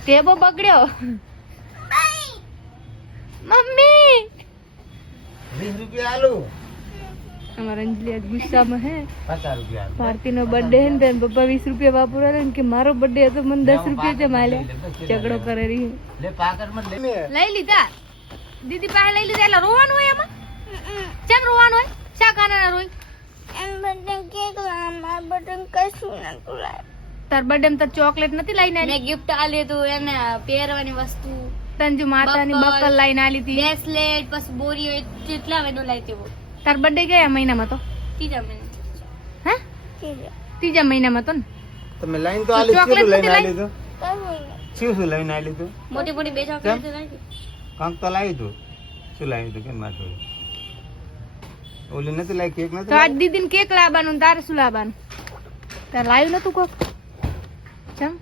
ટેબો બગડ્યો mummy 20 રૂપિયા આલુ અમારા અંજલિ આજ ગુસ્સામાં હે 50 રૂપિયા ભારતી નો બર્થડે હે ને પપ્પા 20 રૂપિયા વાપરવા ને કે મારો બર્થડે હતો મને 10 રૂપિયા જ માલ્યા ઝઘડો કરે રહી લે પાકર માં લે લઈ લીધા દીદી પાસે લઈ લીધા એટલે રોવાનું હોય એમાં કેમ રોવાનું હોય શા કારણે રોઈ તાર બર્થડે માં તાર ચોકલેટ નથી લઈને આવી ગિફ્ટ આલી તું એને પહેરવાની વસ્તુ તંજુ માતાની બકલ લઈને આલી હતી બ્રેસલેટ પછી બોરી કેટલા વેનો લાવી હતી તાર બર્થડે કયા મહિનામાં તો ત્રીજા મહિના હે ત્રીજા મહિનામાં તો ને તમે લાઈન તો આલી શું લઈને આલી તો શું લઈને આલી તો મોટી મોટી બે ચોકલેટ લાવી કાંક તો લાવી તું શું લાવી તું કેમ માથું ઓલી નથી લાવી કેક નથી તો આજ દીદીને કેક લાવવાનું તારે શું લાવવાનું તાર લાવ્યું નતું કોક ચમ